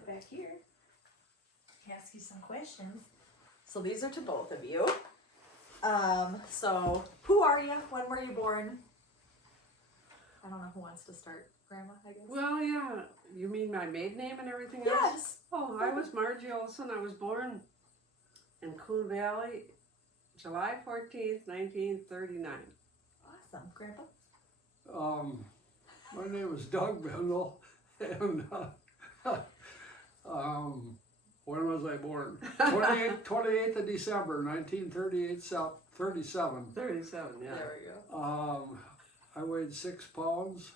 sit back here, ask you some questions. So these are to both of you. So who are you? When were you born? I don't know who wants to start. Grandma, I guess. Well, yeah. You mean my maiden name and everything else? Yes. Oh, I was Margie Olson. I was born in Coon Valley, July 14th, 1939. Awesome, Grandpa. My name is Doug Bendel, and when was I born? 28th of December, 1938, 37. 37, yeah. There we go. I weighed 6 pounds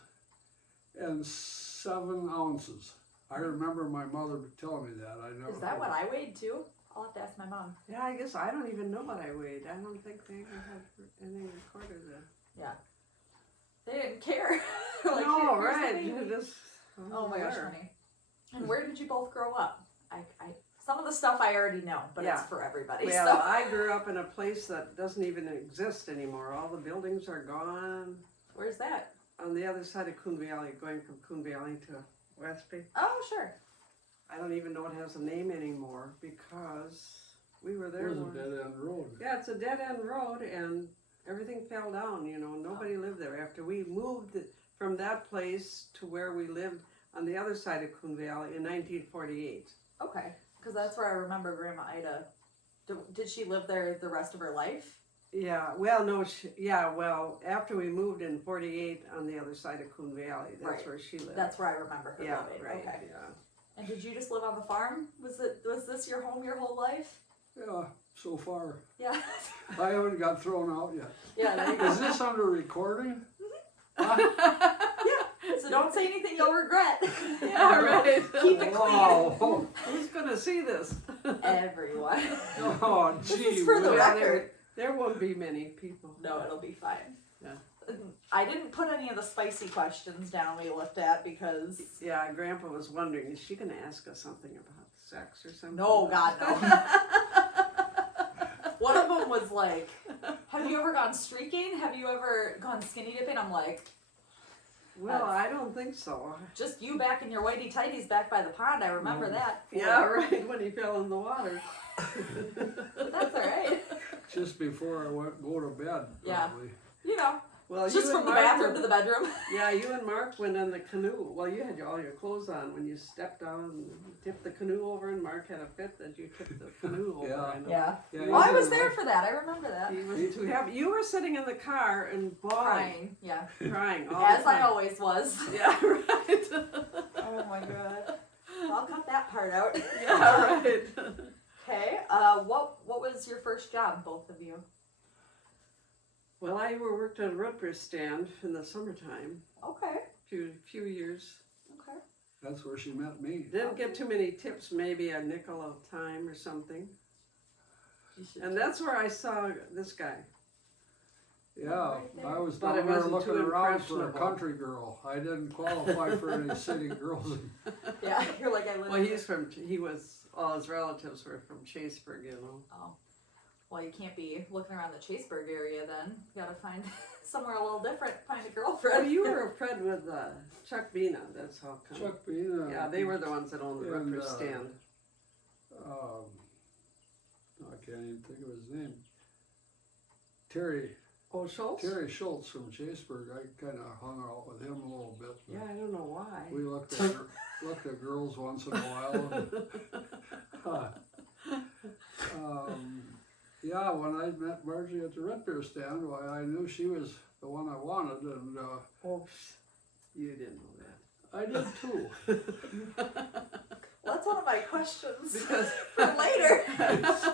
and 7 ounces. I remember my mother telling me that. I never. Is that what I weighed too? I'll have to ask my mom. Yeah, I guess I don't even know what I weighed. I don't think they ever had anything recorded there. Yeah. They didn't care. Like, No, here's the right. baby. Just, Oh my gosh, honey. And where did you both grow up? I some of the stuff I already know, but Yeah. it's for everybody. Well, So. I grew up in a place that doesn't even exist anymore. All the buildings are gone. Where's that? On the other side of Coon Valley, going from Coon Valley to Westby. Oh, sure. I don't even know it has a name anymore because we were It there. was a once. dead end road. Yeah, it's a dead end road and everything fell down, you know. Nobody lived there. After we moved from that place to where we lived on the other side of Coon Valley in 1948. Okay. Because that's where I remember Grandma Ida. Did she live there the rest of her life? Yeah, well, no, well, after we moved in 48 on the other side of Coon Valley, that's Right. where she lived. That's where I remember her yeah, living. right, Okay. yeah. And did you just live on the farm? Was this your home your whole life? Yeah, so far. Yeah. I haven't got thrown out yet. Yeah, there you go. Is this under recording? Huh? Yeah. So don't say anything you'll regret. Yeah, right. Keep it clean. Wow. Who's gonna see this? Everyone. Oh, This gee. is for the whiz. record. There won't be many people. No, it'll be fine. Yeah. I didn't put any of the spicy questions down we looked at because Yeah, Grandpa was wondering, is she gonna ask us something about sex or something? no, God, no. One of them was like, "Have you ever gone streaking? Have you ever gone skinny dipping?" I'm like, Well, I don't think so. "Just you back in your whitey tighties back by the pond. I remember No. that." Yeah, right, when he fell in the water. But that's all right. Just before I go to bed, Yeah. probably. You know, Well, just you from and the Mark bathroom were- to the bedroom. Yeah, you and Mark went in the canoe. Well, you had all your clothes on when you stepped down and tipped the canoe over, and Mark had a fit that you tipped the canoe over. Yeah. I know. Yeah. Yeah, Oh, I you was did there right. for that. I remember that. He was too happy. You were sitting in the car and bawling, Crying. Yeah. crying all As the I time. always was. Yeah, right. Oh my god. I'll cut that part out. Yeah, right. Okay. What was your first job, both of you? Well, I worked at a root beer stand in the summertime, Okay. few years. Okay. That's where she met me. Didn't get too many tips, maybe a nickel a time or something. And that's where I saw this guy. Yeah, Right there. I was But down it there wasn't looking too around for a impressionable. country girl. I didn't qualify for any city girls. Yeah, you're like I live. Well, all his relatives were from Chaseburg, you know. Oh. Well, you can't be looking around the Chaseburg area then. You gotta find somewhere a little different. Find a girlfriend. Well, you were a friend with Chuck Bina, that's how come. Chuck Bean. Yeah, they were the ones that owned the root and, beer stand. I can't even think of his name. Terry Oh, Schultz? Schultz from Chaseburg. I kind of hung out with him a little bit. Yeah, I don't know why. We looked at girls once in a while. Yeah, when I met Margie at the root beer stand, why I knew she was the one I wanted, and Oh, you didn't know that. I did too. Well, that's one of my questions Because for later.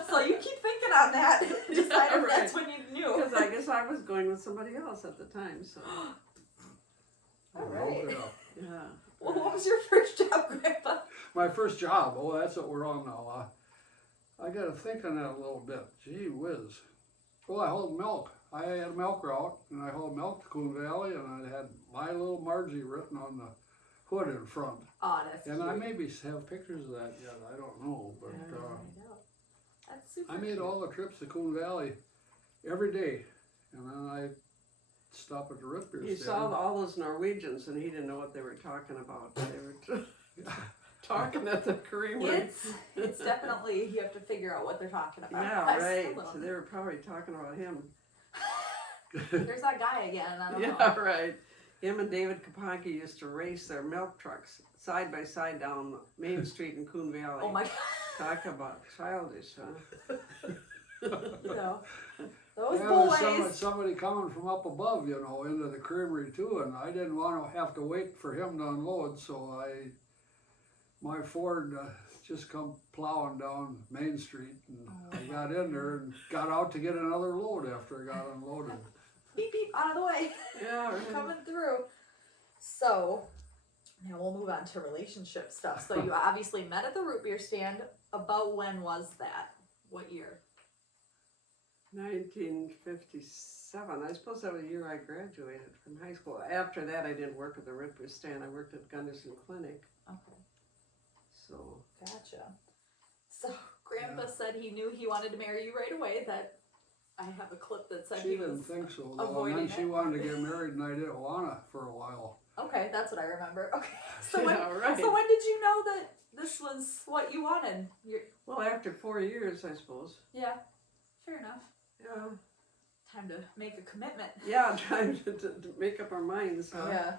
So you keep thinking on that. Decide if right. that's when you knew. Because I guess I was going with somebody else at the time, so. All right. Yeah. Yeah. Well, what was your first job, Grandpa? My first job. Oh, that's what we're on now. I got to think on that a little bit. Gee whiz. Well, I hauled milk. I had a milk route, and I hauled milk to Coon Valley, and I had my little Margie written on the hood in front. Oh, that's And I cute. maybe have pictures of that yet. I don't know, but I know. That's super I made cute. all the trips to Coon Valley every day, and then I stop at the root beer You stand. saw all those Norwegians and he didn't know what they were talking about. They were talking at the creamery. It's definitely, you have to figure out what they're talking about. Yeah, I right. still don't. So they were probably talking about him. There's that guy again. I don't know. Yeah, right. Him and David Kaponki used to race their milk trucks side by side down Main Street in Coon Valley. Oh my God. Talk about childish, huh? No. Those Yeah, boys. there's somebody coming from up above, you know, into the creamery too, and I didn't want to have to wait for him to unload, so my Ford just come plowing down Main Street, and I got in there and got out to get another load after I got unloaded. Beep beep, out of the way. Yeah, right. Coming through. So, now we'll move on to relationship stuff. So you obviously met at the root beer stand. About when was that? What year? 1957. I suppose that was the year I graduated from high school. After that, I didn't work at the Ripper stand. I worked at Gunderson Clinic. Okay. So, Gotcha. So Grandpa said he knew he wanted to marry you right away. That I have a clip that said She he didn't was think so, though, and avoiding then she it. wanted to get married, and I didn't want to for a while. Okay, that's what I remember. Okay. So when yeah, right. so when did you know that this was what you wanted? Well, after 4 years, I suppose. Yeah. Fair enough. Yeah. Time to make a commitment. Yeah, trying to make up our minds. Huh? Yeah.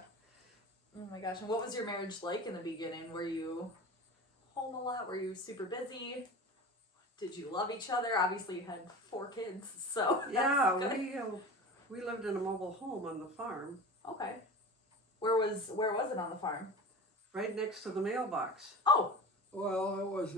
Oh my gosh. And what was your marriage like in the beginning? Were you home a lot? Were you super busy? Did you love each other? Obviously, you had 4 kids, so Yeah, that's good. we lived in a mobile home on the farm, Okay. Where was it on the farm? right next to the mailbox. Oh. Well, it was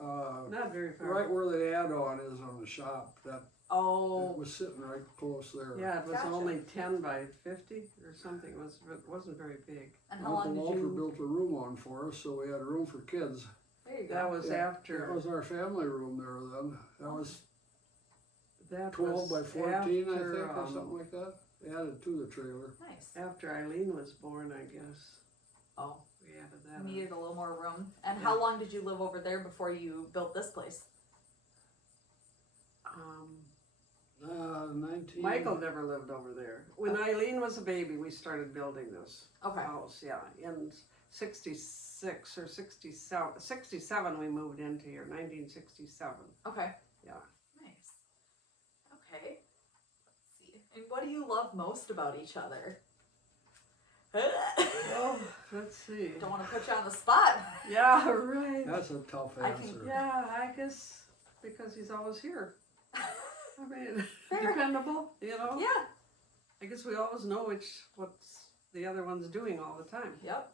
Not very far. right where the add-on is on the shop. That Oh. it was sitting right close there. Yeah, it was Gotcha. only 10 by 50 or something. It wasn't very big. And how long Uncle did Walter you? built a room on for us, so we had room for kids. There you go. That was Yeah, after. That was our family room there then. That was That 12 by was 14, I after, think, or something like that. Added to the trailer. Nice. After Eileen was born, I guess. Oh. We added that. You on. needed a little more room. And Yeah. how long did you live over there before you built this place? 19. Michael never lived over there. When Eileen was a baby, we started building this Okay. house. Yeah, in 66 or 67. 67 we moved into here. 1967. Okay. Yeah. Nice. Okay. Let's see. And what do you love most about each other? Oh, let's see. Don't want to put you on the spot. Yeah, right. That's a tough I can- answer. Yeah, I guess because he's always here. I mean, Fair. dependable, you know? Yeah. I guess we always know what's the other one's doing all the time. Yep.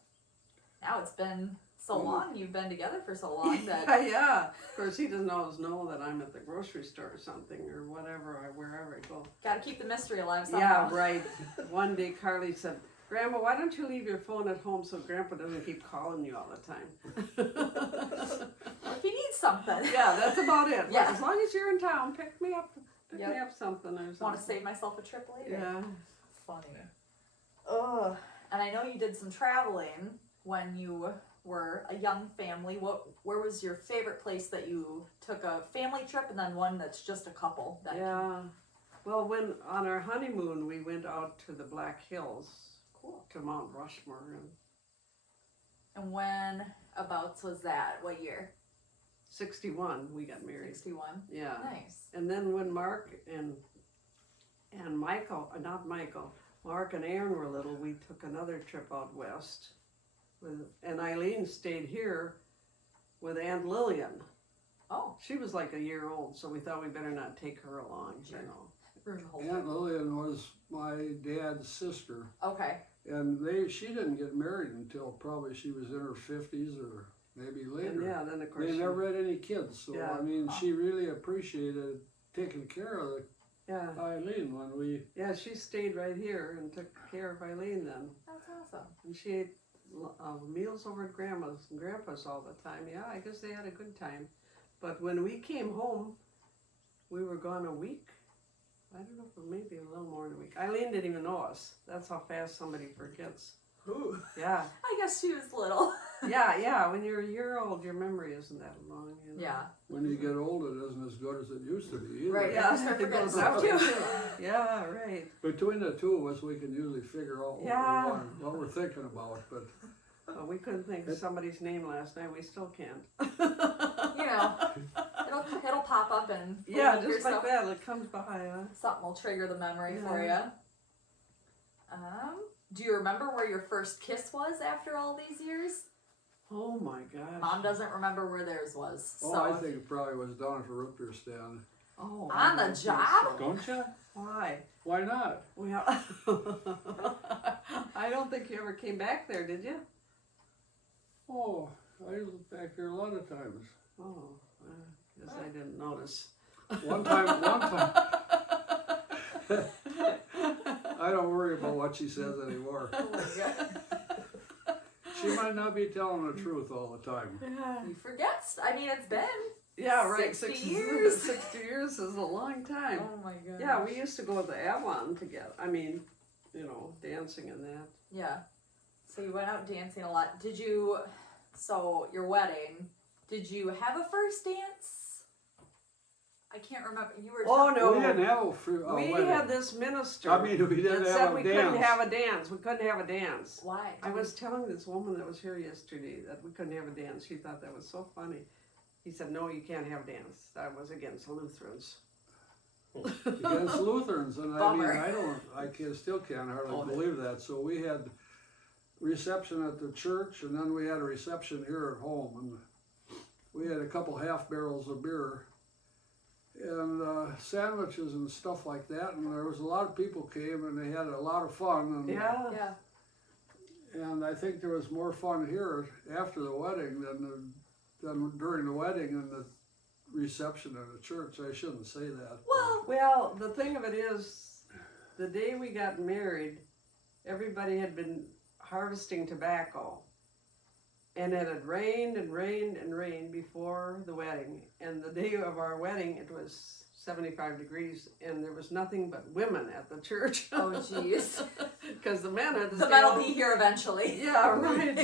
Now it's been so long. You've been together for so long that. Yeah. Of course, he doesn't always know that I'm at the grocery store or something or whatever, wherever I go. Gotta keep the mystery alive somehow. Yeah, right. One day Carly said, Grandma, why don't you leave your phone at home so Grandpa doesn't keep calling you all the time? If he needs something. Yeah, that's about it. Yeah. As long as you're in town, pick me up Yep. something or something. Want to save myself a trip later. Yeah. Funny. Ugh. And I know you did some traveling when you were a young family. Where was your favorite place that you took a family trip, and then one that's just a couple? Yeah. Well, when on our honeymoon, we went out to the Black Hills, Cool. to Mount Rushmore, And when abouts was that? What year? 61 we got married. 61. Yeah. Nice. And then when Mark and Michael, Mark and Aaron were little, we took another trip out west. And Eileen stayed here with Aunt Lillian. Oh, She was like a year old, so we thought we better not take her along, Sure. you know. room the whole Aunt thing. Lillian was my dad's sister, Okay. and she didn't get married until probably she was in her 50s or maybe And later. yeah, then of course They she- never had any kids, so Yeah. I mean, she really appreciated taking care of yeah. Eileen when we. Yeah, she stayed right here and took care of Eileen then. That's awesome. And she ate meals over at Grandma's and Grandpa's all the time. Yeah, I guess they had a good time. But when we came home, we were gone a week. I don't know, if maybe a little more than a week. Eileen didn't even know us. That's how fast somebody forgets. Ooh. Yeah, I guess she was little. yeah. When you're a year old, your memory isn't that long. You know? Yeah. When you get old, it isn't as good as it used to be either. Right. Yeah, You start it forgetting goes stuff up too. too. Yeah, right. Between the two of us, we can usually figure out Yeah. what we're thinking about. But we couldn't think of somebody's name last night. We still can't. You know, it'll pop up and Yeah, look just like yourself. that. It comes by, huh? Something will trigger the memory Yeah. for you. Do you remember where your first kiss was after all these years? Oh my gosh. Mom doesn't remember where theirs was. Oh, So I think it probably was down at the root beer stand. Oh, On the I don't think job? so. Don't you? Why? Why not? Well, I don't think you ever came back there, did you? Oh, I was back there a lot of times. Oh, guess I didn't notice. One time. I don't worry about what she says anymore. oh my god. She might not be telling the truth all the time. Yeah, You forget. I mean, it's been. yeah, right. 60 years. 60 years is a long time. Oh my god. Yeah, we used to go to the Avalon together. I mean, you know, dancing and that. Yeah. So you went out dancing a lot. Did you? So your wedding. Did you have a first dance? I can't remember. You were. Oh no, We didn't have a we wedding. had this minister. I mean, we didn't that have said a we dance. couldn't have a dance. We couldn't have a dance. Why? I was telling this woman that was here yesterday that we couldn't have a dance. She thought that was so funny. He said, "No, you can't have a dance." That was against the Lutherans. Against Lutherans, and Bummer. still can't hardly Oh, believe that. So we had reception at the church, and then we had a reception here at home, and we had a couple half barrels of beer and sandwiches and stuff like that, and there was a lot of people came, and they had a lot of fun, and Yeah. Yeah. and I think there was more fun here after the wedding than during the wedding and the reception at the church. I shouldn't say that. Well. Well, the thing of it is, the day we got married, everybody had been harvesting tobacco. And it had rained and rained and rained before the wedding. And the day of our wedding, it was 75 degrees, and there was nothing but women at the church. Oh jeez. Because the men had to The stay men will home. be here eventually. Yeah, right.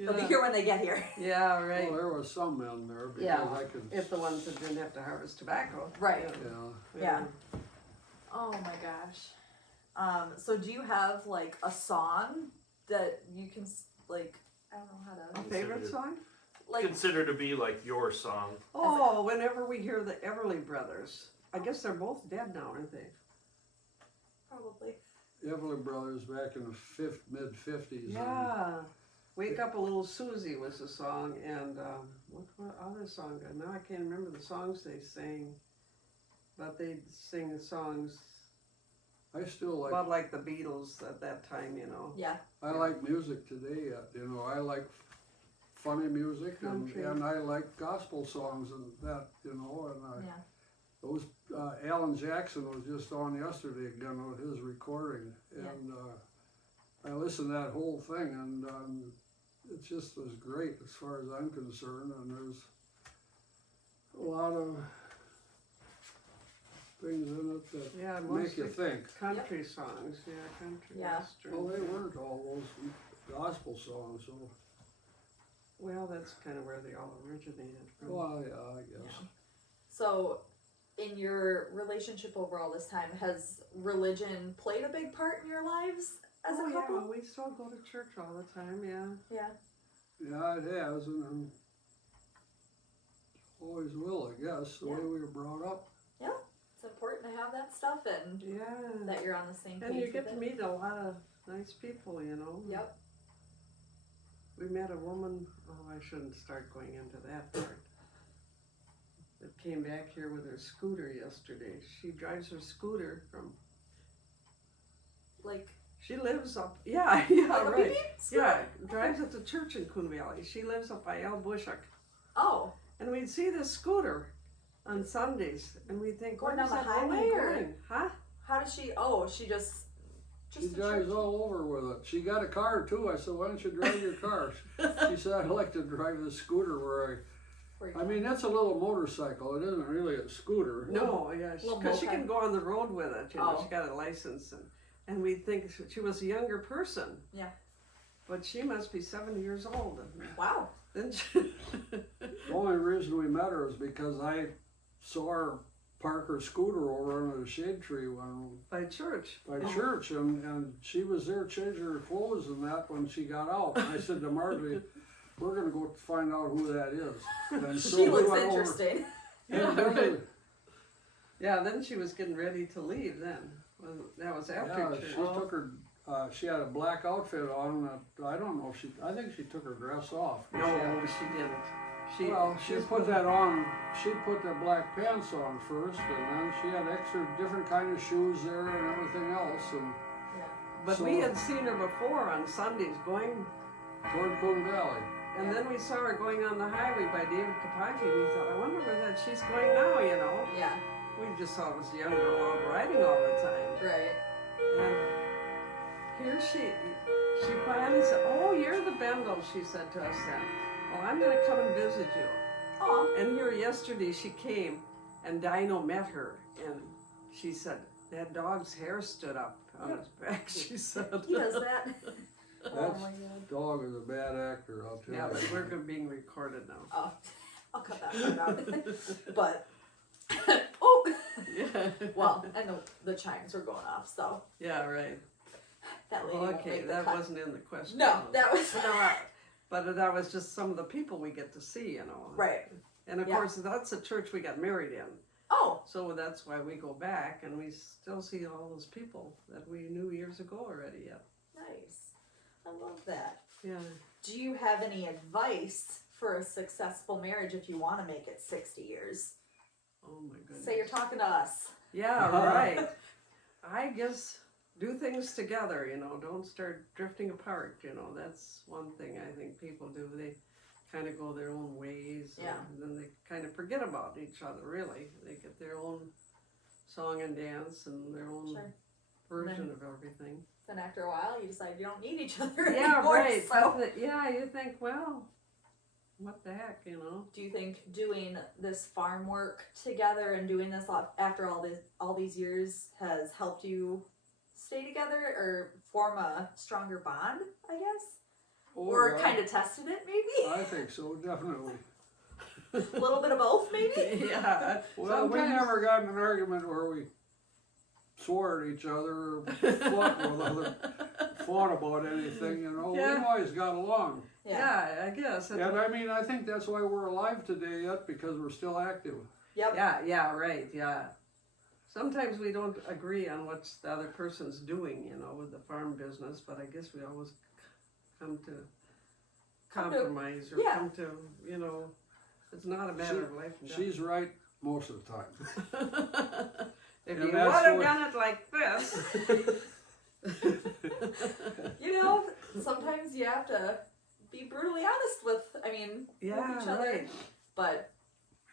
They'll be here when they get here. Yeah, right. Well, there was some men there because Yeah. I could. If the ones that didn't have to harvest tobacco. Right. Yeah. Yeah. Oh my gosh. So do you have like a song that you can like? I don't know how A to. favorite song? Like. Consider to be like your song. Oh, whenever we hear the Everly Brothers. I guess they're both dead now, aren't they? Probably. Evelyn Brothers back in the mid 50s. Yeah. Wake Up a Little Susie was the song, and what other song? Now I can't remember the songs they sang, but they sing songs I still like. about like the Beatles at that time, you know. Yeah. I like music today. You know, I like funny music Country. and I like gospel songs and that. You know, and Yeah. those Alan Jackson was just on yesterday again with his recording, and I listened to that whole thing, and it just was great as far as I'm concerned. And there's a lot of things in it that Yeah, make you mostly think. country songs. Yeah, country. Yeah. Western. Well, they weren't all those gospel songs, so Well, that's kind of where they all originated from. well, yeah, I guess. So, in your relationship over all this time, has religion played a big part in your lives as Oh a yeah, couple? we still go to church all the time. Yeah. Yeah. Yeah, it has, and always will, I guess, the way we were brought up. It's important to have that stuff and Yeah. that you're on the same page. And you with get to it. meet a lot of nice people, you know. Yep. We met a woman, oh, I shouldn't start going into that part, that came back here with her scooter yesterday. She drives her scooter from, Like, she lives up, yeah, yeah, like a right. beep scooter? Yeah, drives at the church in Coon Valley. She lives up by El Bushak. Oh, And we'd see this scooter on Sundays, and we'd think, Going where's down the that woman highway, or- going? Huh? how does she? Oh, she just. She the drives church. all over with it. She got a car too. I said, why don't you drive your car? She said, I'd like to drive the scooter Where I mean, that's a little motorcycle. It isn't really a scooter. No, yeah, Little because she moped. can go on the road with it, you know, Oh. she got a license, and we'd think she was a younger person. Yeah. But she must be 70 years old. And Wow. then she, The only reason we met her is because I saw her park her scooter over under the shade tree By church. by church, and she was there changing her clothes and that when she got out. And I said to Marjorie, "We're gonna go find out who that is." And so She we looks went over- interesting. and then Yeah, then she was getting ready to leave then. Well, that was after yeah, church. she took her. She had a black outfit on. I don't know if she. I think she took her dress off. No, she didn't. She She put that on. She put the black pants on first, and then she had extra different kind of shoes there and everything else, and But so- we had seen her before on Sundays going, toward Coon Valley. and then we saw her going on the highway by David Kapaki, and we thought, I wonder where that she's going now, you know. Yeah, We just saw it was a young girl out riding all the time. right. And here she finally said, "Oh, you're the Bendel," she said to us then. "Well, I'm going to come and visit you." Oh, And here yesterday she came, and Dino met her, and she said, "That dog's hair stood up on his back," she said. he does that. Oh That's- my god. Dog is a bad actor, I'll tell Yeah, you. but we're being recorded now. Oh, I'll cut that part out. But, oh, Yeah. well, and the chimes were going off, so Yeah, right. that lady won't Okay, make the that cut. wasn't in the question. No, that was But that was just some of the people we get to see, you know. right. And of Yeah. course, that's the church we got married in. Oh, So that's why we go back and we still see all those people that we knew years ago already. Yeah. nice. I love that. Yeah. Do you have any advice for a successful marriage if you want to make it 60 years? Oh my goodness. Say you're talking to us. Yeah, right. I guess do things together, you know, don't start drifting apart, you know. That's one thing I think people do. They kind of go their own ways, Yeah. and then they kind of forget about each other, really. They get their own song and dance and their own Sure. version of everything. Then after a while, you decide you don't need each other Yeah, anymore. right. So, Yeah, you think, well, what the heck, you know? do you think doing this farm work together and doing this after all these years has helped you stay together or form a stronger bond? I guess, or yeah, kind of tested it, maybe I think so, definitely. a little bit of both, maybe. Yeah. Well, we sometimes- never got in an argument where we swore at each other or fought about anything, you know. Yeah. We always got along. Yeah, I guess. And I mean, I think that's why we're alive today yet, because we're still active. Yep. Yeah, right, yeah. Sometimes we don't agree on what the other person's doing, you know, with the farm business, but I guess we always come to Come to- compromise or yeah. come to, you know, it's not a matter of life and death. She's right most of the time. If And you that's would have what- done it like this. You know, sometimes you have to be brutally honest with Yeah, each other. right. But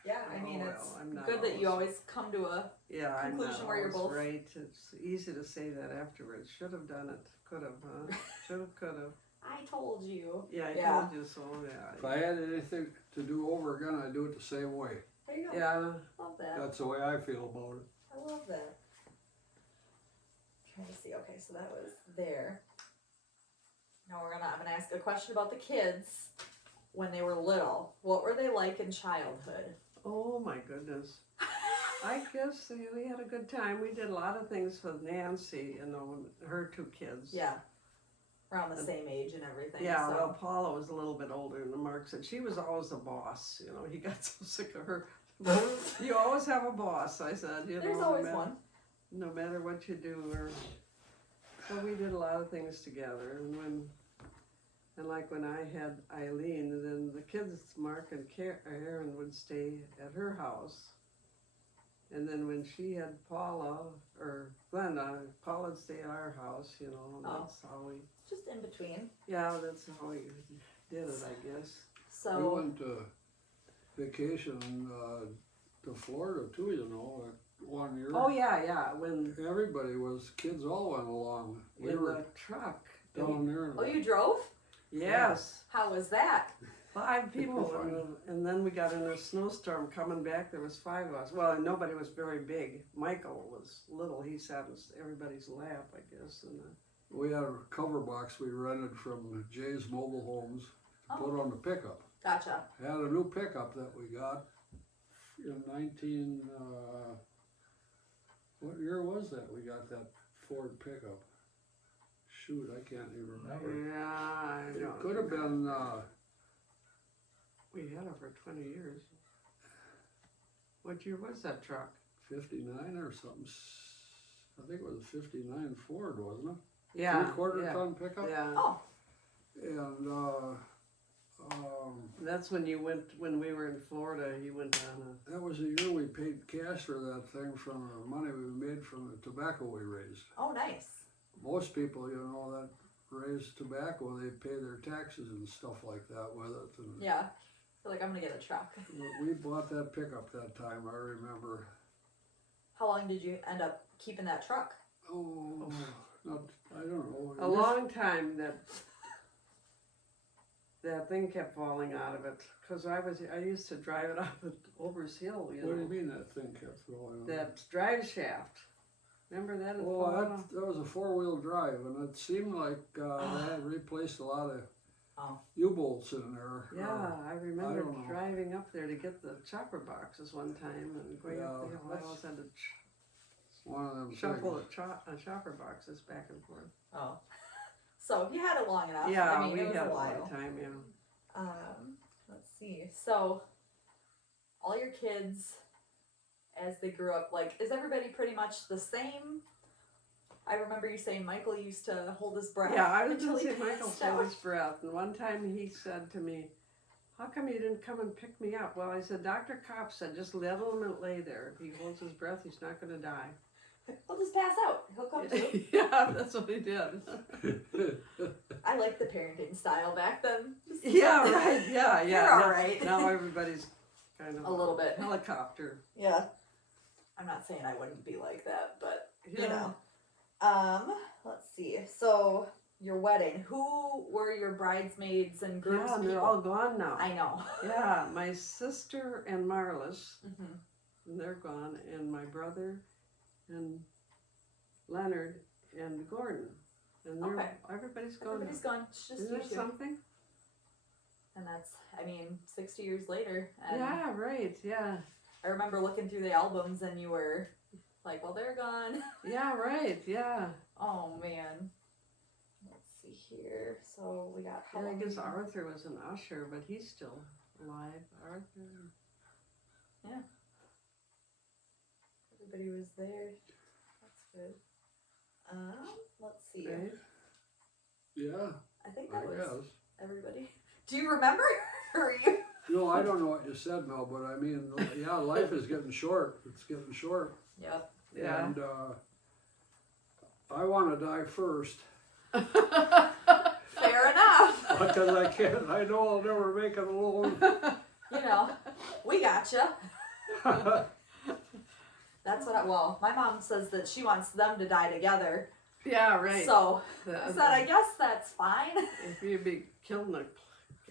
yeah, I Oh, mean, well, it's I'm not good that you always- always come to a Yeah, I'm conclusion not where you're always both- right. It's easy to say that afterwards. Should have done it. Could have, huh? Should have, could have. I told you. Yeah, I Yeah. told you so, If yeah. I had anything to do over again, I'd do it the same way. There you go. Yeah, Love that. That's the way I feel about it. I love that. Trying to see. Okay, so that was there. Now I'm gonna ask a question about the kids when they were little. What were they like in childhood? oh my goodness. I guess we had a good time. We did a lot of things with Nancy, you know, her two kids. Yeah, around the same age and everything. Yeah, so. well, Paula was a little bit older than Mark said. She was always the boss, you know. He got so sick of her. You always have a boss, I said. You know, There's no always matter- one. No matter what you do, so we did a lot of things together. And like when I had Eileen, then the kids, Mark and Aaron, would stay at her house. And then when she had Paula, or Glenda, Paula'd stay at our house, you know, and Oh. that's how we, Just in between. yeah, that's how we did it, I guess. So We went to vacation to Florida too, you know, 1 year. Oh, yeah, when Everybody was, kids all went along. We in were the truck. down there. Oh, you drove? Yes. How was that? 5 people, fine. and then we got in a snowstorm coming back. There was 5 of us. Well, nobody was very big. Michael was little. He sat in everybody's lap, I guess. And We had a cover box we rented from Jay's Mobile Homes to Oh. put on the pickup. Gotcha. Had a new pickup that we got in What year was that we got that Ford pickup? Shoot, I can't even remember. Yeah, I It don't could have been, We had it for 20 years. What year was that truck? 59 or something. I think it was a 59 Ford, wasn't it? Yeah. 3/4 yeah, ton pickup? Yeah. Oh, And, That's when when we were in Florida, you went on that was the year we paid cash for that thing from the money we made from the tobacco we raised. oh, nice. Most people, you know, that raise tobacco, they pay their taxes and stuff like that with it. And Yeah. I feel like I'm gonna get a truck. we bought that pickup that time, I remember. How long did you end up keeping that truck? Oh, not, I don't know. a long time that thing kept falling out of it. Because I used to drive it up at Ober's Hill, you know. What do you mean that thing kept falling? That drive shaft. Remember that? It Well, fallen off? that was a 4-wheel drive, and it seemed like they had replaced a lot of Oh. U-bolts in there. Yeah, I remember don't know. driving up there to get the chopper boxes one time and going up the Yeah, hill. I that's always had to One of them shuffle things. the chopper boxes back and forth. Oh. So you had it long enough. Yeah, I mean, we it was had a a while. long time, yeah. Let's see. So, all your kids, as they grew up, like, is everybody pretty much the same? I remember you saying Michael used to hold his breath. Yeah, I was until going to he say Michael passed held out. his breath. And one time he said to me, "How come you didn't come and pick me up?" Well, I said, "Dr. Kopp said just let him lay there. If he holds his breath, he's not going to die." He'll just pass out. He'll come to. Yeah, that's what he did. I like the parenting style back then. Yeah, right. Yeah, yeah. You're now, all right. Now everybody's kind of A little bit. helicopter. Yeah. I'm not saying I wouldn't be like that, but Yeah. you know. Let's see. So your wedding, who were your bridesmaids and grooms? Yeah, and they're people? all gone now. I know. Yeah, my sister and Marlis, Hmm. and they're gone, and my brother and Leonard and Gordon. And they're, Okay. everybody's gone. Everybody's gone. It's just Isn't you that two. something? And that's, I mean, 60 years later. And Yeah, right, yeah. I remember looking through the albums and you were like, well, they're gone. Yeah, right, yeah. Oh, man. Let's see here. So we got And I Halloween. guess Arthur was an usher, but he's still alive. Arthur. Everybody was there. That's good. Let's see. Right? Yeah, I think I that was guess. everybody. Do you remember? Or you? No, I don't know what you said, Mel, but I mean, yeah, life is getting short. It's getting short. Yep. Yeah. And I want to die first Fair enough. because I can't. I know I'll never make it alone. You know, we gotcha. That's what well, my mom says that she wants them to die together. Yeah, right. So The- I said, I guess that's fine. If you'd be killed in an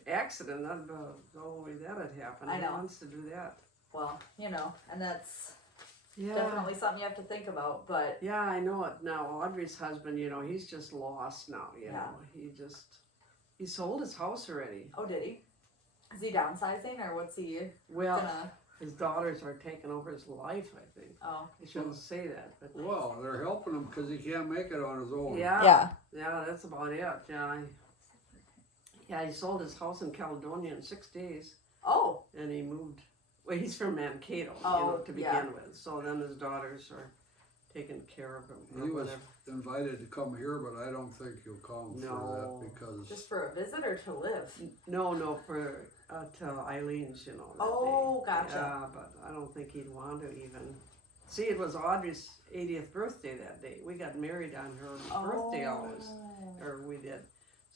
accident, that'd the only way that'd happen. I know. Who wants to do that? Well, you know, and that's Yeah. definitely something you have to think about. But Yeah, I know it now. Audrey's husband, you know, he's just lost now, you Yeah. know. He sold his house already. oh, did he? Is he downsizing or what's he Well, gonna? his daughters are taking over his life, I think. Oh, I shouldn't say that, but Well, they're helping him because he can't make it on his own. yeah, that's about it. Yeah, he sold his house in Caledonia in 6 days, Oh, and he moved. Well, he's from Mankato, Oh, to yeah. begin with. So then his daughters are taking care of him. Or He was whatever. invited to come here, but I don't think he'll come No. for that because just for a visit or to live? No, for to Eileen's, you know. That Oh, day. gotcha. Yeah, but I don't think he'd want to even. See, it was Audrey's 80th birthday that day. We got married on her birthday always, or we did.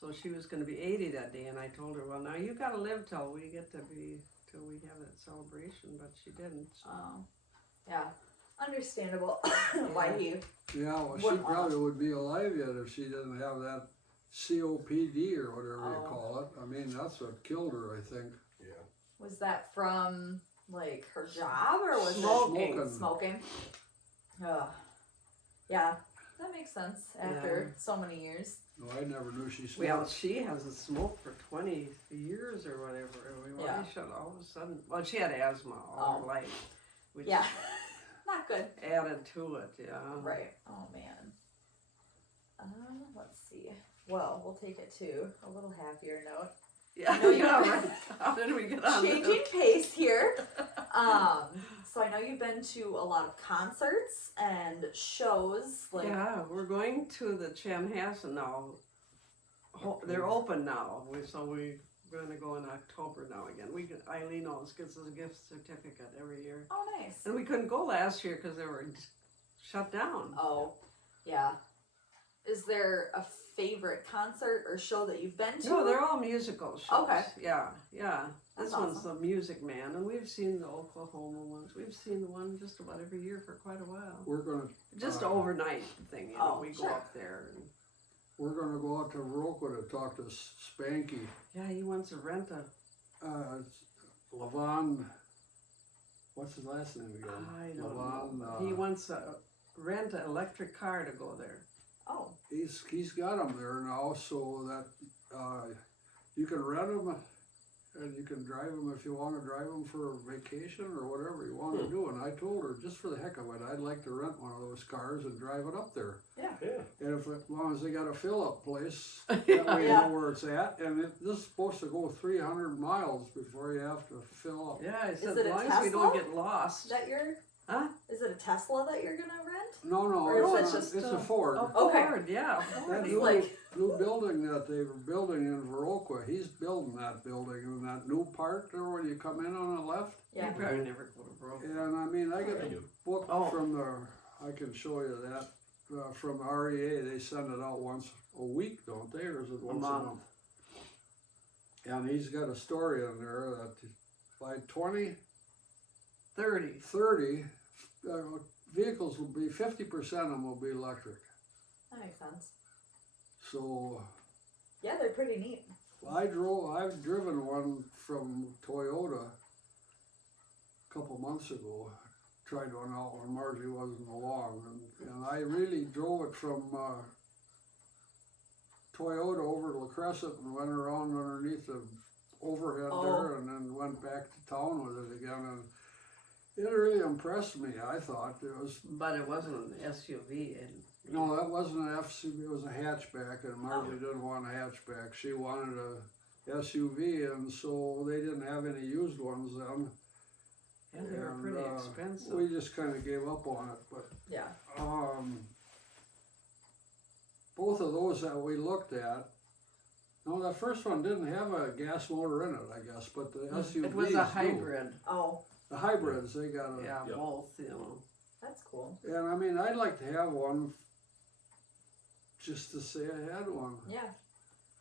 So she was going to be 80 that day, and I told her, well, now you got to live till we have that celebration, but she didn't. So. Oh, yeah. Understandable. Why he? yeah, well, she Wouldn't probably would be alive yet if she didn't have that COPD or whatever you Oh. call it. I mean, that's what killed her, I think. Was that from like her job or was Smoking. it smoking? Ugh. Yeah, that makes sense after so many years. No, I never knew she smoked. Well, she hasn't smoked for 20 years or whatever. Why Yeah. should all of a sudden? Well, she had asthma all her life. Which Yeah. Not good. added to it, yeah. Right. Oh man. Let's see. Well, we'll take it to a little happier note. Yeah, know you- yeah, right. How did we get on Changing pace here. So I know you've been to a lot of concerts and shows. Like, Yeah, we're going to the Chanhassen now. They're open now, so we're going to go in October now again. Eileen always gets us a gift certificate every year. oh, nice. And we couldn't go last year because they were shut down. Oh, yeah. Is there a favorite concert or show that you've been to? No, they're all musical shows. Okay. Yeah, yeah. That's This one's awesome. the Music Man, and we've seen the Oklahoma ones. We've seen the one just about every year for quite a while. We're gonna Just an overnight thing, you know. Oh, We sure. go up there, and we're gonna go out to Viroqua to talk to Spanky, yeah, he wants to rent a. Levon. What's his last name again? I don't Levon. know. He wants to rent an electric car to go there. Oh, He's got them there now, so that you can rent them and you can drive them if you want to drive them for vacation or whatever you want to do. And I told her, just for the heck of it, I'd like to rent one of those cars and drive it up there. yeah. Yeah. And as long as they got a fill-up place, that way you Yeah. know where it's at. And this is supposed to go 300 miles before you have to fill up. Yeah, I said, it as a long as we don't Tesla? get lost. That you're? Huh? Is it a Tesla that you're gonna rent? No, Or is it's, it a, just, it's a Ford. Oh, Okay. Ford, yeah, Ford. That It's like- new building that they were building in Viroqua, he's building that building in that new part there where you come in on the left. Yeah. You probably never go to Broke. And I mean, I get I the do. book Oh. from I can show you that, from REA. They send it out once a week, don't they? Or is it once a month. month? And he's got a story in there that by 30. 30, vehicles will be, 50% of them will be electric. That makes sense. So Yeah, they're pretty neat. I've driven one from Toyota a couple months ago. Tried one out when Margie wasn't along, and I really drove it from Toyota over to La Crescent and went around underneath the overhead Oh. there, and then went back to town with it again, and it really impressed me. I thought it was. But it wasn't an SUV. And No, that wasn't an FCV, it was a hatchback, and Margie didn't want a hatchback. She wanted a SUV, and so they didn't have any used ones then. yeah, they were And, pretty expensive. We just kind of gave up on it, but Yeah. both of those that we looked at, no, that first one didn't have a gas motor in it, I guess, but the SUVs It was a do. hybrid. Oh, The hybrids, they got a. Yeah, Yeah. both, you know. that's cool. And I mean, I'd like to have one just to say I had one Yeah.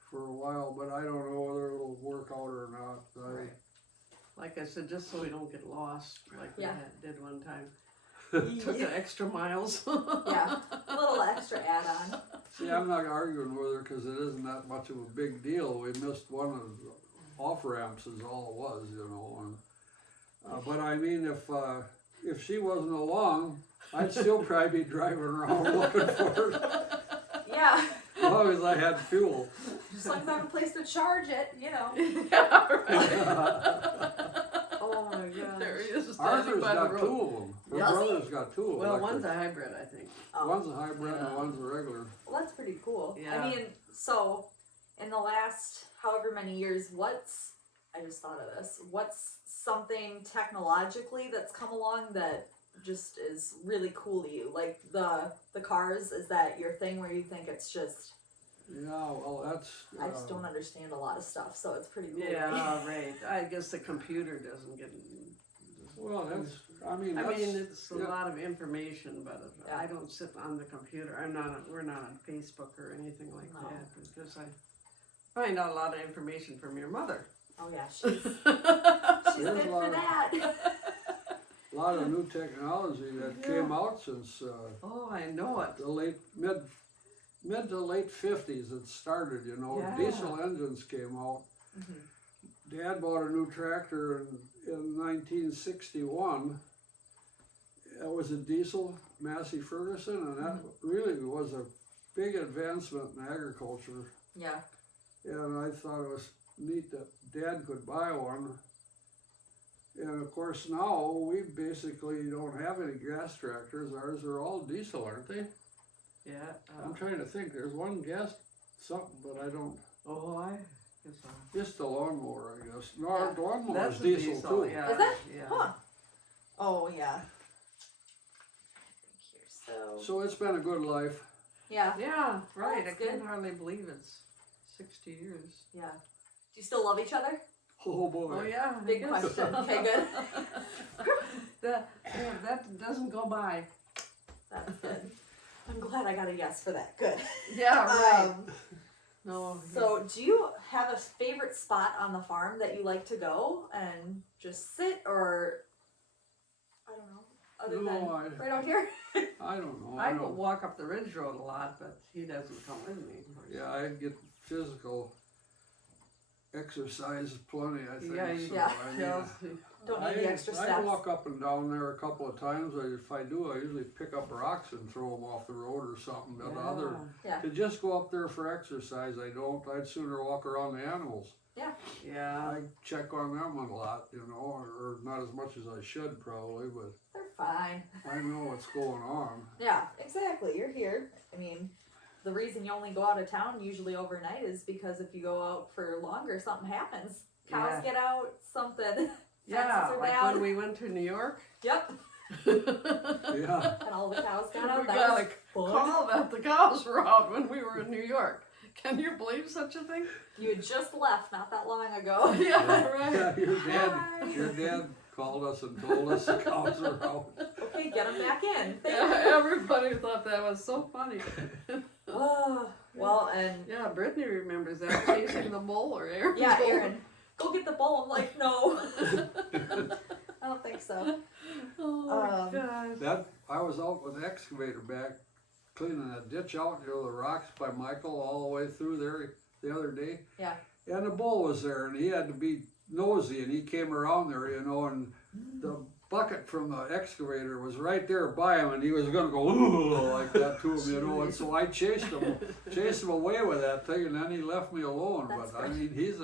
for a while, but I don't know whether it'll work out or not. Right. Like I said, just so we don't get lost, like Yeah. we did one time. Took the extra miles. Yeah. A little extra add-on. See, I'm not arguing with her because it isn't that much of a big deal. We missed one of the off ramps is all it was, you know. And, but I mean, if she wasn't along, I'd still probably be driving around looking for it Yeah. as long as I had fuel. Just like I have a place to charge it, you know. Yeah, right. Oh my gosh. There he is, standing Arthur's by the got road. two of them. Her Does he? brother's got two. Well, electric. one's a hybrid, I think. Oh. One's a hybrid and Yeah. one's a regular. Well, that's pretty cool. Yeah. I mean, so in the last however many years, I just thought of this, what's something technologically that's come along that just is really cool to you? Like the cars, is that your thing where you think it's just, Yeah, well, that's. I just don't understand a lot of stuff, so it's pretty cool. to me. Yeah, right. I guess the computer doesn't get. Well, that's. I mean, I that's, mean, it's a yeah. lot of information, but Yeah. I don't sit on the computer. We're not on Facebook or anything like No. that because I find out a lot of information from your mother. Oh yeah, she's There's good a lot for of- that. A lot of new technology that Yeah. came out since Oh, I know it. the mid to late 50s. It started, you know. Yeah. Diesel engines came out. Mhm. Dad bought a new tractor in 1961. It was a diesel Massey Ferguson, and that really was a big advancement in agriculture. Yeah. And I thought it was neat that Dad could buy one. And of course now we basically don't have any gas tractors. Ours are all diesel, aren't they? Yeah. I'm trying to think. There's one gas something, but I don't. Oh, I guess Just the lawnmower, I guess. No, Yeah. the lawnmower's that's a diesel, too. Yeah. Is it? Yeah. Huh. Oh yeah. So So it's been a good life. yeah, Yeah, right. I That's can't good. hardly believe it's 60 years. yeah. Do you still love each other? Oh boy. Oh yeah. I Big guess. question. Okay, good. that doesn't go by. That's good. I'm glad I got a yes for that. Good. Yeah, right. No. No. So, do you have a favorite spot on the farm that you like to go and just sit, or I don't know, other than right out here? I don't know. I go walk up the ridge road a lot, but he doesn't come with me. Yeah, I get physical exercise plenty, I think. Yeah, so, yeah. I mean, Tells Don't need the extra I steps. walk up and down there a couple of times. If I do, I usually pick up rocks and throw them off the road or something. But other Yeah. to just go up there for exercise, I don't. I'd sooner walk around the animals. Yeah. I check on them a lot, or not as much as I should probably, but They're fine. I know what's going on. Yeah, exactly. You're here. I mean, the reason you only go out of town usually overnight is because if you go out for longer, something happens. Cows Yeah. get out, something. Yeah, Fences are like down. when we went to New York. Yep. Yeah. And all the cows got out. We That got was a fun. call that the cows were out when we were in New York. Can you believe such a thing? You had just left not that long ago. Yeah, right. Yeah, Hi. your dad called us and told us the cows are out. Okay, get them back in. Thank Yeah, you. everybody thought that was so funny. Oh, well, and Yeah, Brittany remembers that, chasing the bull or Aaron. yeah, Aaron, go get the bowl. I'm like, no. I don't think so. Oh my Um, gosh. That I was out with the excavator back cleaning that ditch out, the rocks by Michael all the way through there the other day. Yeah. And the bull was there, and he had to be nosy, and he came around there, and the bucket from the excavator was right there by him, and he was gonna go ooh like that to him, and so I chased him away with that thing, and then he left me alone. That's But I good. mean, he's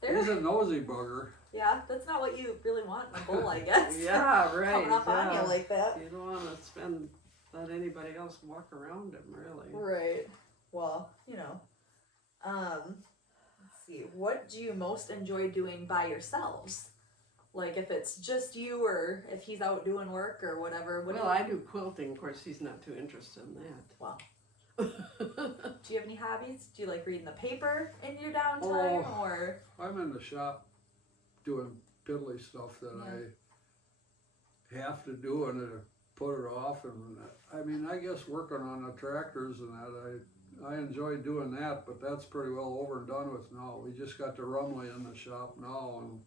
They're- a nosy bugger. Yeah, that's not what you really want in a bowl, I guess. Yeah, right. Coming up on yeah. you like that. You don't want to let anybody else walk around him, really. Right. Well, let's see. What do you most enjoy doing by yourselves? Like if it's just you or if he's out doing work or whatever. What Well, I do quilting. Of course, he's not too interested in that. Wow. Do you have any hobbies? Do you like reading the paper in your downtime or? I'm in the shop doing piddly stuff that I have to do and to put it off. And I mean, I guess working on the tractors and that, I enjoy doing that, but that's pretty well over and done with now. We just got the Rumley in the shop now, and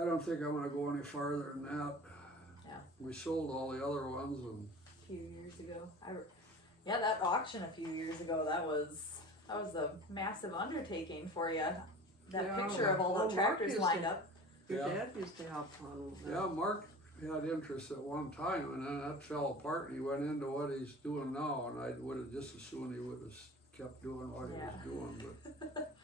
I don't think I'm going to go any farther than that. Yeah. We sold all the other ones, and A few years ago, yeah, that auction a few years ago. That was a massive undertaking for you. That Yeah, picture of all well, the Mark tractors used lined to- up. Your Yeah. dad used to help on that. yeah, Mark had interest at one time, and then that fell apart, and he went into what he's doing now, and I would have just as soon he would have kept doing what he was doing, but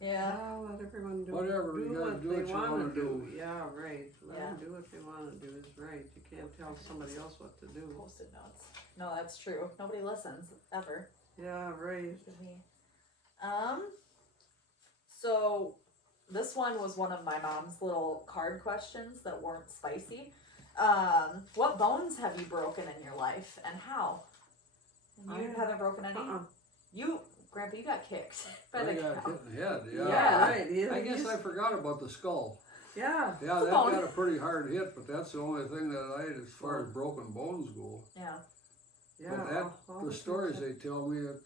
Yeah. Yeah, let everyone do, Whatever, you gotta do they what you want wanna to do. do. Yeah, right. Let Yeah. them do what they want to do is right. You can't tell somebody else what to do. Post-it notes. No, that's true. Nobody listens ever. Yeah, right. With me. So this one was one of my mom's little card questions that weren't spicy. What bones have you broken in your life and how? And you I- haven't broken any? You, Grandpa, you got kicked by I the got cow. hit in the head. Yeah, Yeah, right. I guess I forgot about the skull. Yeah. Yeah, It's a that bone. got a pretty hard hit, but that's the only thing that I had as far as broken bones go. Yeah. Yeah. But that, all the stories things they tell me, it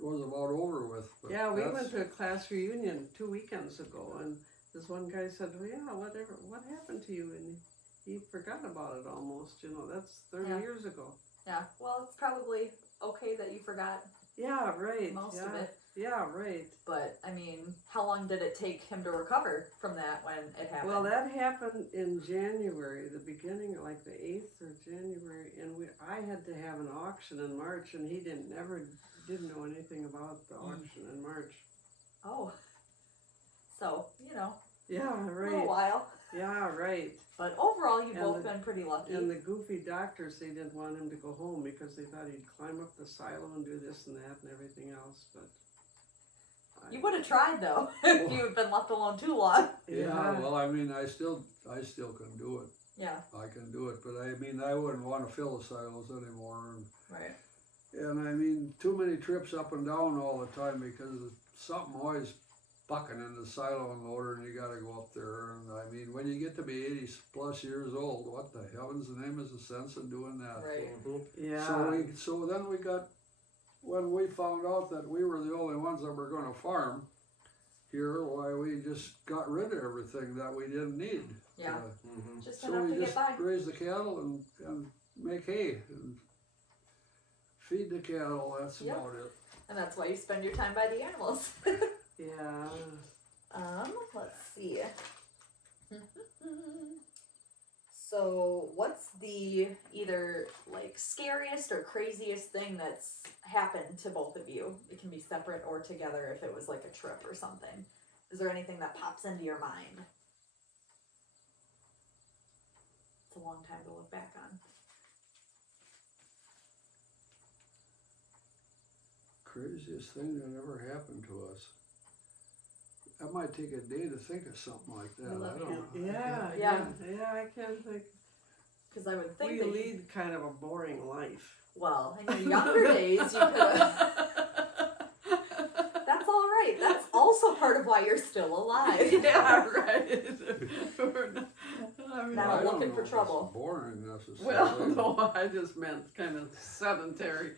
was about over with. But Yeah, we that's- went to a class reunion 2 weekends ago, and this one guy said, "Well, yeah, what happened to you?" And he forgot about it almost. That's 30 Yeah. years ago. Yeah. Well, it's probably okay that you forgot Yeah, right. most yeah. of it. Yeah, right. But, I mean, how long did it take him to recover from that when it happened? Well, that happened in January, the beginning, like the 8th of January, and I had to have an auction in March, and he didn't know anything about the auction in March. Oh. So, Yeah, a little right. while. Yeah, right. But overall, you've And both the- been pretty lucky. And the goofy doctors, they didn't want him to go home because they thought he'd climb up the silo and do this and that and everything else. But You would have tried though if you had been left alone too long. Yeah, well, I mean, I still can do it. Yeah, I can do it, but I mean, I wouldn't want to fill the silos anymore. right. And I mean, too many trips up and down all the time because something always bucking in the silo unloader and you gotta go up there. And I mean, when you get to be 80 plus years old, what the heavens name is the sense in doing that? Right. yeah. So then we got, when we found out that we were the only ones that were gonna farm here, why we just got rid of everything that we didn't need. Yeah. Mm-hmm. Just So enough we to just get by. raise the cattle and make hay and feed the cattle, that's Yep. about it. And that's why you spend your time by the animals. Yeah. Let's see. So, what's the either like scariest or craziest thing that's happened to both of you? It can be separate or together if it was like a trip or something. Is there anything that pops into your mind? It's a long time to look back on. Craziest thing that ever happened to us. That might take a day to think of something like that. I don't know. Yeah, Yeah. I can't think. Because I would think We that you- lead kind of a boring life. well, in your younger days, you could. That's all right. That's also part of why you're still alive. Yeah, right. I mean, Now I I'm don't looking know for if it's trouble. boring necessarily. well, no, I just meant kind of sedentary.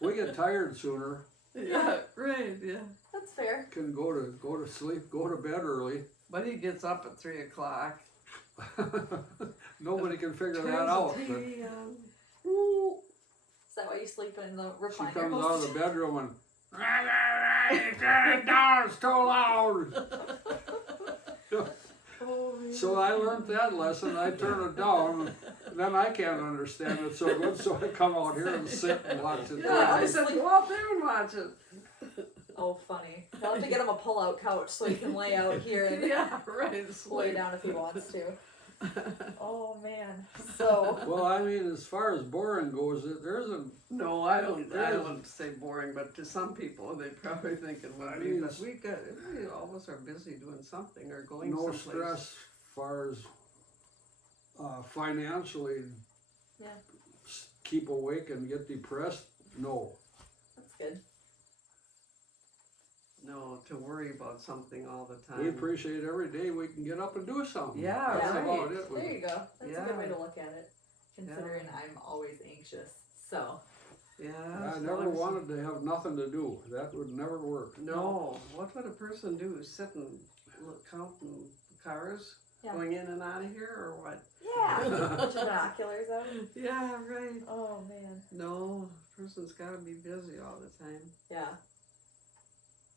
We get tired sooner. Yeah, right. Yeah, That's fair. Can go to sleep, go to bed early. but he gets up at 3:00. Nobody can figure turns that the out. But TV on. Is that why you sleep in the she recliner? comes most out of the bedroom and turn it down, it's too loud. Oh, yeah. So I learned that lesson. I turn it down, and then I can't understand it so good. So I come out here and sit and watch it. Yeah, I Yeah. said, go out there and watch it. Oh, funny. I'll have to get him a pull-out couch so he can lay out here and Yeah, right. lay Sleep. down if he wants to. Oh, man. So, Well, I mean, as far as boring goes, there isn't. No, I don't say boring, but to some people, they probably think it would I be. mean, But we all of us are busy doing something or going No someplace. stress as far as financially. Yeah. Keep awake and get depressed. No. that's good. No, to worry about something all the We time. appreciate every day we can get up and do something. Yeah, That's right. about it. There you go. That's a Yeah. good way to look at it. Considering Yeah. I'm always anxious. So, Yeah. I as never long as- wanted to have nothing to do. That would never work. No, what would a person do? Sit and counting cars Yeah. going in and out of here, or what? yeah. Put your binoculars out. Yeah, right. Oh, man. No, person's got to be busy all the time. Yeah.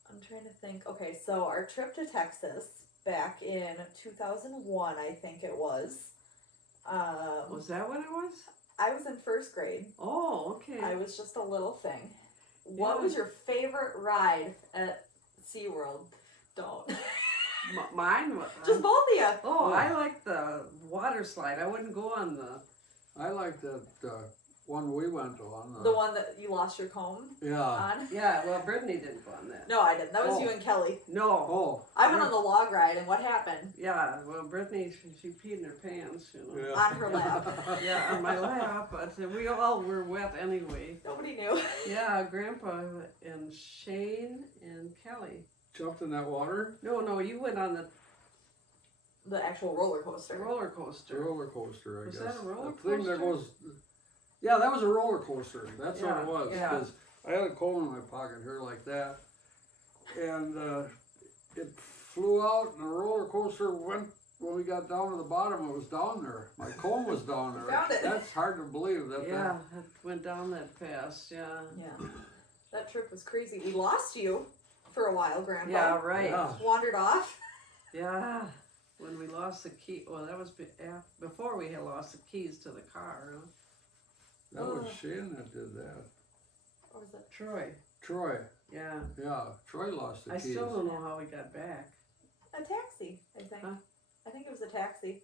I'm trying to think. Okay, so our trip to Texas back in 2001, I think it was. Was that what it was? I was in first grade. Oh, okay. I was just a little thing. What Yeah. was your favorite ride at SeaWorld? Don't. Mine was. Just both of you. Oh, I like the water slide. I wouldn't go on the. I like that one we went on. The one that you lost your comb Yeah. on? Yeah, well, Brittany didn't go on that. No, I didn't. That was Oh. you and Kelly. No. Oh. I went on the log ride, and what happened? Yeah, well, Brittany, she peed in her pants, you know. Yeah. On her lap. Yeah, on my lap, but we all were wet anyway. Nobody knew. Yeah, Grandpa and Shane and Kelly. Jumped in that water. No, you went on the The actual roller coaster. roller It's a coaster. roller coaster, I Was guess. that a roller The thing that coaster? goes. Yeah, that was a roller coaster. That's what Yeah, it was. yeah. Because I had a comb in my pocket here like that, and it flew out, and the roller coaster went. When we got down to the bottom, it was down there. My comb was down there. Found it. That's hard to believe that. Yeah, it went down that fast, yeah. Yeah. That trip was crazy. We lost you for a while, Grandpa. Yeah, right. Yeah. Wandered off. Yeah, when we lost the key, well, that was before we had lost the keys to the car. Huh? That was Shane that did that. Or was it? Troy, Troy. yeah. Yeah, Troy lost the I keys. still don't know how we got back. A taxi, I think. Huh? I think it was a taxi.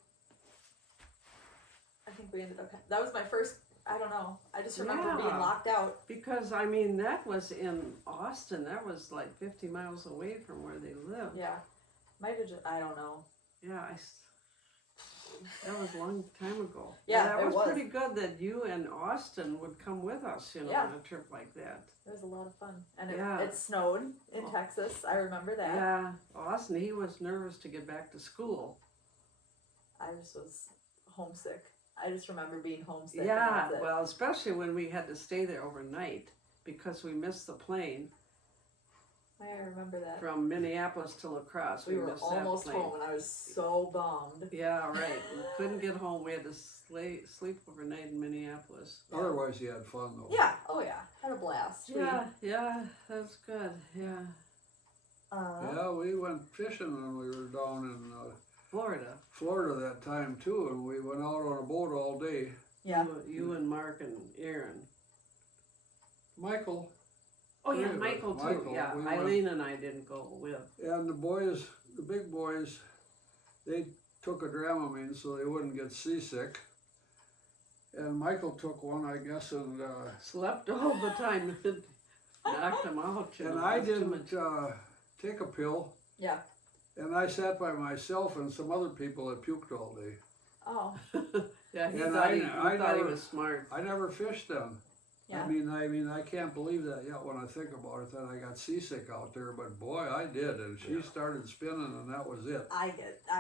I think we ended up. That was my first. I don't know. I just remember being Yeah. locked out. Because, I mean, that was in Austin. That was like 50 miles away from where they lived. Yeah, might have. I don't know. Yeah, that was a long time ago. Yeah, that it was was. pretty good that you and Austin would come with us, you know, Yeah. on a trip like that. It was a lot of fun, and Yeah. it snowed in Oh. Texas. I remember that. Yeah, Austin, he was nervous to get back to school. I just was homesick. I just remember being homesick. and Yeah, that's it. well, especially when we had to stay there overnight because we missed the plane I remember that. from Minneapolis to La Crosse. We were missed almost that plane. home, and I was so bummed. Yeah, right. We couldn't get home. We had to sleep overnight in Minneapolis. Otherwise, you had fun though. Yeah. Oh yeah. Had a blast. Yeah, that's good. Yeah, Yeah, we went fishing when we were down in Florida. Florida that time too, and we went out on a boat all day. Yeah. You and Mark and Aaron. Michael Oh yeah, Yeah, Michael too. Michael, Yeah, we went- Eileen and I didn't go with. and the boys, the big boys, they took a Dramamine so they wouldn't get seasick. And Michael took one, I guess, and Slept all the time. Knocked them out. You and know, I it was too much. didn't take a pill. Yeah. And I sat by myself and some other people that puked all day. Oh. Yeah, he and thought, I- he, I thought he never- was smart. I never fished then. Yeah. I mean, I can't believe that yet when I think about it, that I got seasick out there, but boy, I did, and she started spinning, and that was it. I'm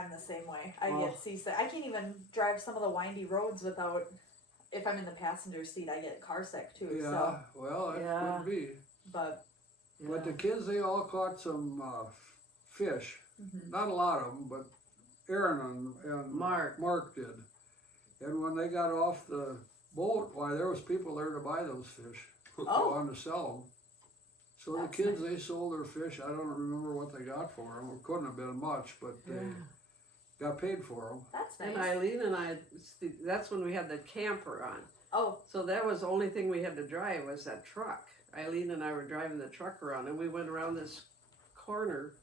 the same way. I Oh. get seasick. I can't even drive some of the windy roads without. If I'm in the passenger seat, I get car sick too. Yeah, So, well, it Yeah. could be. but Yeah. But the kids, they all caught some fish. mhm. Not a lot of them, but Aaron and Mark did. And when they got off the boat, why, there was people there to buy those fish. Oh. Wanted to sell them. So That's the kids, they sold their fish. I don't remember what they got for them. It couldn't have been much, but they Yeah. got paid for them. That's And nice. Eileen and I, that's when we had the camper on. Oh, So that was the only thing we had to drive was that truck. Eileen and I were driving the truck around, and we went around this corner,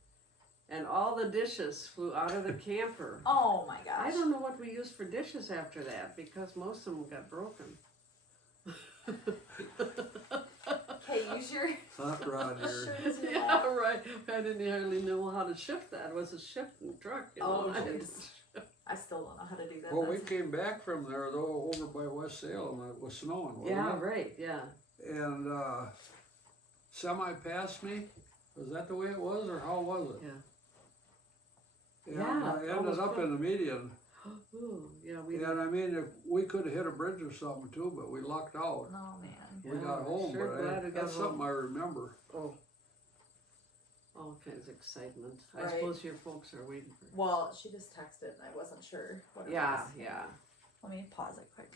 and all the dishes flew out of the camper. oh my gosh. I don't know what we used for dishes after that because most of them got broken. Okay, use your Hot rod here. shirt as your Yeah, lap. right. I didn't hardly know how to shift that. It was a shifting truck, you know. Oh, I didn't- jeez. I still don't know how to do that. Well, we That's- came back from there though, over by West Salem. It was snowing, wasn't Yeah, it? right. Yeah. And semi passed me. Was that the way it was, or how was it? Yeah. And Yeah, I ended almost up put- in the median. Ooh, yeah. We. And I mean, if we could have hit a bridge or something too, but we lucked out. Oh man. We Yeah, got home, sure but glad we got that's home. something I remember. Oh. All kinds of excitement. I Right. suppose your folks are waiting for. Well, she just texted and I wasn't sure what it Yeah, was. yeah. Let me pause it quick.